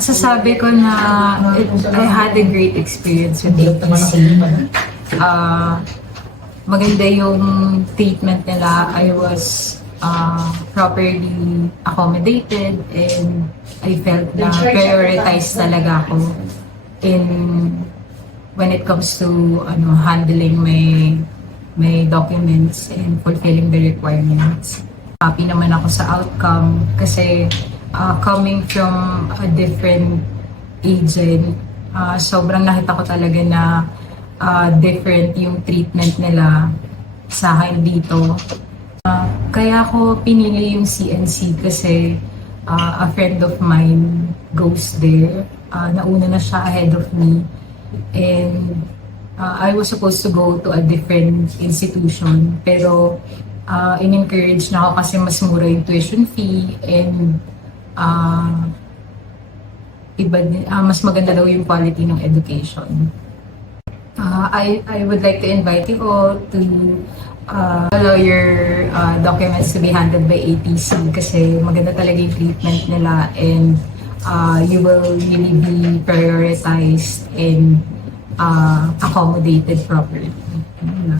Masasabi ko na I had a great experience with ATC. Maganda yung treatment nila. I was properly accommodated and I felt na prioritized talaga ako in when it comes to handling my documents and fulfilling the requirements. Happy naman ako sa outcome kasi coming from a different agent, sobrang nakita ko talaga na different yung treatment nila sa akin dito. Kaya ako pinili yung CNC kasi a friend of mine goes there. Nauna na siya ahead of me. And I was supposed to go to a different institution. Pero in-encourage na ako kasi mas mura yung tuition fee and mas maganda daw yung quality ng education. I would like to invite you all to allow your documents to be handled by ATC kasi maganda talaga yung treatment nila and you will really be prioritized and accommodated properly.